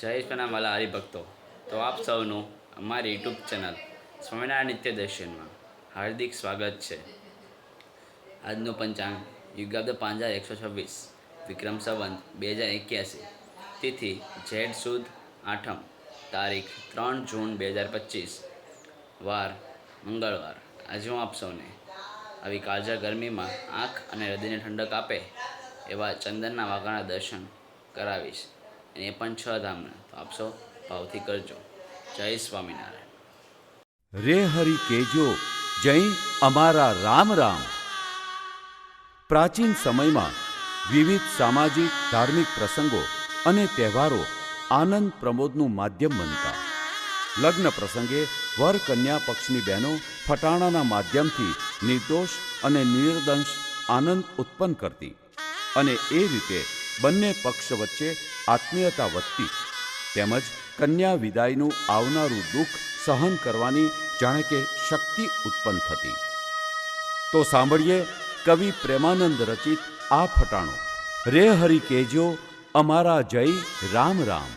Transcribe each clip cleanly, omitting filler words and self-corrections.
જય કનામાલા હરિભક્તો. તો આપ સૌનું અમારી યુટ્યુબ ચેનલ સ્વામિનારાયણ નિત્ય દર્શનમાં હાર્દિક સ્વાગત છે. આજનું પંચાંગ યુગાબ્દ 5126 વિક્રમ સંવંત 2081, તિથિ જેઠ સુદ આઠમ, તારીખ 3 જૂન 2025, વાર મંગળવાર. આજે હું આપ સૌને આવી કાળઝાળ ગરમીમાં આંખ અને હૃદયને ઠંડક આપે એવા ચંદનના વાઘાના દર્શન કરાવીશ, અને એ પણ 6 ધામના. તો આપ સૌ ભાવથી કરજો. જય સ્વામિનારાયણ. રે હરિ કેજો જય અમારા રામ રામ. પ્રાચીન સમયમાં વિવિધ સામાજિક ધાર્મિક પ્રસંગો અને તહેવારો આનંદ પ્રમોદનું માધ્યમ બનતા. લગ્ન પ્રસંગે વર કન્યા પક્ષની બહેનો ફટાણાના માધ્યમથી નિર્દોષ અને નિર્દંશ આનંદ ઉત્પન્ન કરતી અને એ રીતે બંને પક્ષ વચ્ચે આત્મીયતા વધતી, તેમજ કન્યા વિદાયનું આવનારું દુઃખ સહન કરવાની જાણે કે શક્તિ ઉત્પન્ન થતી. તો સાંભળીએ કવિ પ્રેમાનંદ રચિત આ ફટાણો, રે હરિ કેજો અમારા જય રામ રામ.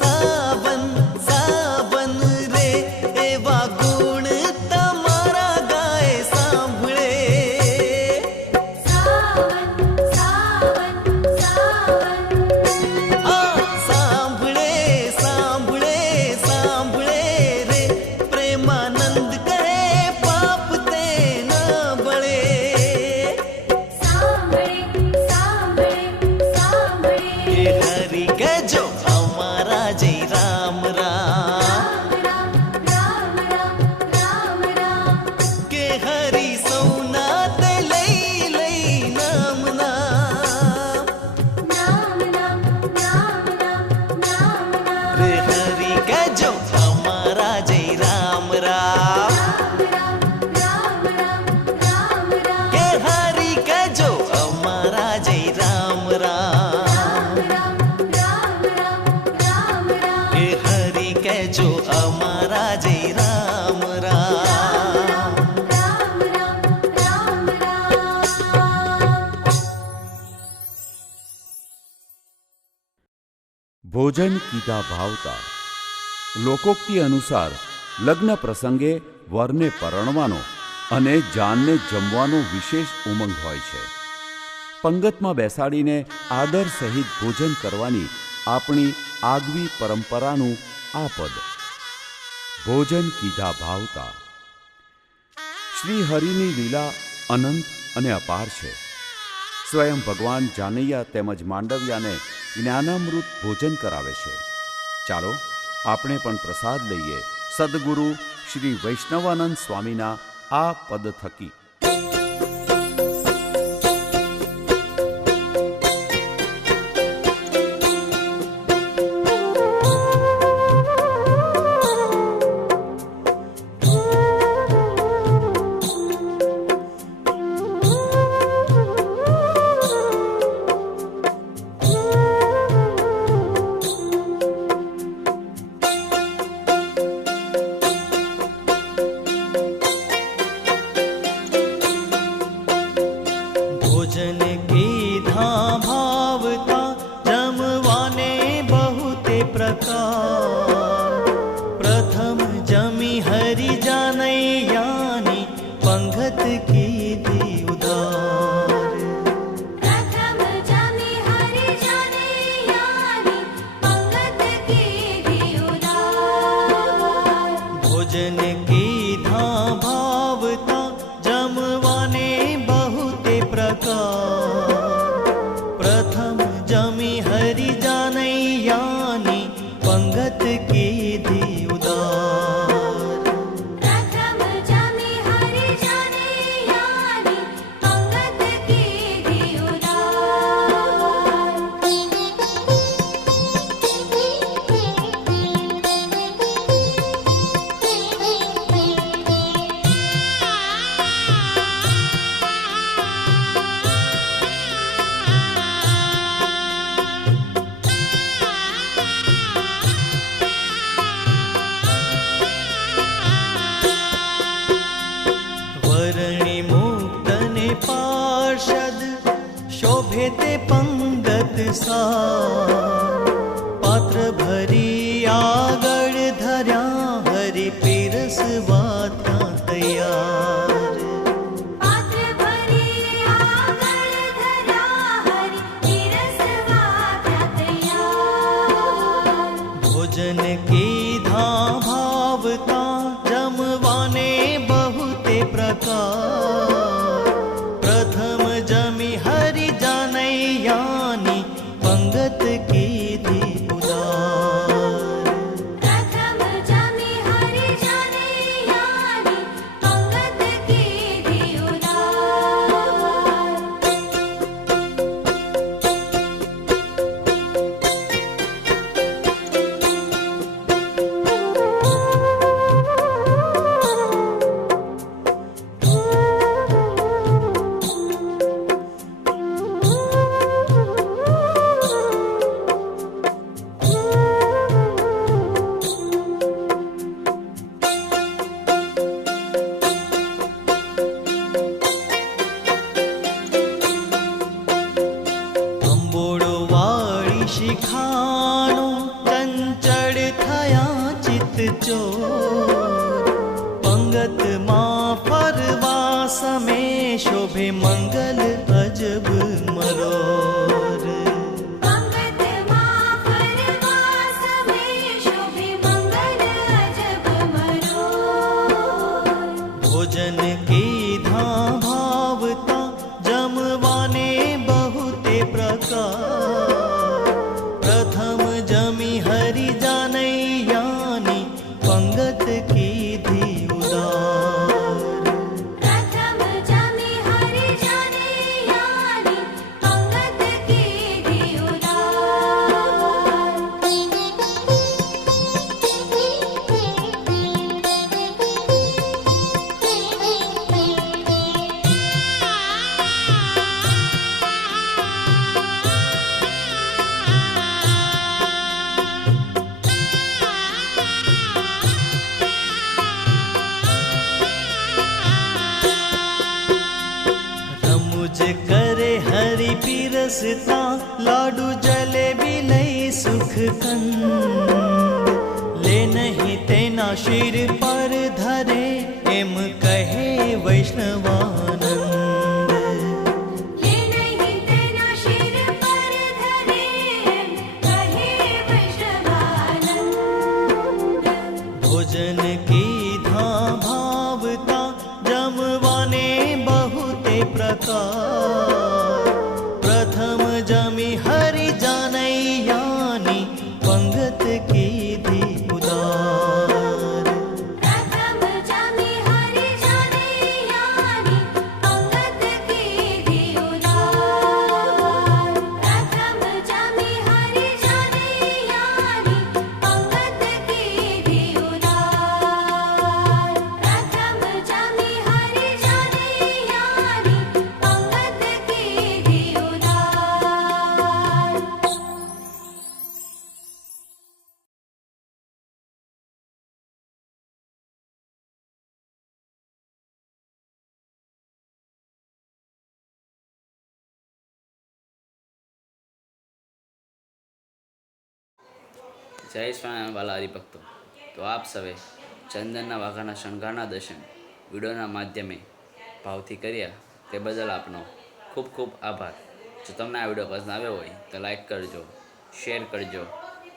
સાવન સાવન રે એવા ગુણ તમારા ગાય સાંભળે. સાવન સાવન સાવન સાંભળે સાંભળે સાંભળે રે પ્રેમાનંદ કહે પાપ તે ન બળે. સાંભળે સાંભળે સાંભળે કે હરિ કહેજો અમારા જય રામ રામ. રામ રામ રામ રામ રામ કે હરિ સૌના તે લઈ લઈ નામ નામ. નામ નામ નામ નામ નામ નામ રે હરિ કહેજો અમારા જય રામ રામ. રામ રામ રામ રામ રામ કે હરિ કહેજો અમારા જય રામ રામ. રામ રામ રામ રામ રામ કે હરિ કહેજો અમારા જય રામ રામ. રામ રામ રામ રામ ભોજન કીધા ભાવતા. લોકોક્તિ અનુસાર લગ્ન પ્રસંગે વરને પરણવાનો અને જાનને જમવાનો વિશેષ ઉમંગ હોય છે. પંગતમાં બેસાડીને આદર સહિત ભોજન કરવાની આપણી આગવી પરંપરાનું આ પદ. ભોજન કીધા ભાવતા. શ્રી હરિની લીલા અનંત અને અપાર છે. સ્વયં ભગવાન જાનૈયા તેમજ માંડવિયાને જ્ઞાનામૃત ભોજન કરાવે છે. ચાલો આપણે પણ પ્રસાદ લઈએ સદગુરુ શ્રી વૈષ્ણવાનંદ સ્વામીના આ પદ થકી. ભોજન કીધા ભાવતા જમવાને બહુ તે પ્રકાર. પ્રથમ જમી હરિ જાનૈયાની પંગત કીધી ઉદાર. પ્રથમ જમી હરિ જાનૈયાની પંગત કીધી ઉદાર. ભોજન કીધા ભાવતા જમવાને બહુ તે પ્રકાર. પ્રથમ જમી હરિ જાનૈયાની પંગત કીધી ઉદાર. પ્રથમ જમી હરિ જાનૈયાની પંગત કીધી ઉદાર. વરણી મુક્તને પાર્ષદ શોભે તે પંગત સાર. પાત્ર ભરી આગળ ધર્યા હરિ પીરસવા ત્યાં તૈયાર. પાત્ર ભરી આગળ ધર્યા હરિ પીરસવા ત્યાં તૈયાર. ભોજન કીધા ભાવતા જમવાને બહુ તે પ્રકાર. પ્રથમ જમી હરિ જાનૈયાની પંગત કીધી ઉદાર. પ્રથમ જમી હરિ જાનૈયાની પંગત કીધી ઉદાર. ચોર પંગતમાં ફરવા સમે શોભે મંગલ અજબ મરોર પંગતમાં ફરવા સમે શોભે મંગલ અજબ મરોર ભોજન કીધા ભાવતા જમવાને બહુતે પ્રકાર પ્રથમ જમી હરિ જાનૈયાની પંગત કીધી ઉદાર પ્રથમ જમી હરિ જાનૈયાની પંગત કીધી રમૂજ કરે હરિ પીરસતા લાડુ જલેબી લઈ સુખ કંદ લે નહીં તેના શિર પર ધરે એમ કહે વૈષ્ણવાનંદ લે નહીં તેના શિર પર ધરે એમ કહે વૈષ્ણવાનંદ ભોજન કીધા ભાવતા જમવાને બહુતે પ્રકાર પ્રથમ જમી હરિ જાનૈયાની પંગત કીધી ઉદાર પ્રથમ જમી હરિ જાનૈયાની પંગત કીધી ઉદાર પ્રથમ જમી હરિ જાનૈયાની પંગત કીધી ઉદાર પ્રથમ જમી હરિ જાનૈયાની પંગત કીધી ઉદાર જય સ્વામિનારાયણ વાલા હરિભક્તો. તો આપ સવે ચંદનના વાઘાના શણગારના દર્શન વિડીયોના માધ્યમે ભાવથી કર્યા તે બદલ આપનો ખૂબ ખૂબ આભાર. જો તમને આ વિડીયો પસંદ આવ્યો હોય તો લાઈક કરજો, શેર કરજો,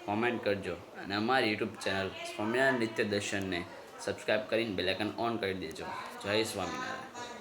કોમેન્ટ કરજો અને અમારી યુટ્યુબ ચેનલ સ્વામિનારાયણ નિત્ય દર્શનને સબસ્ક્રાઈબ કરીને બેલ આઇકન ઓન કરી દેજો. જય સ્વામિનારાયણ.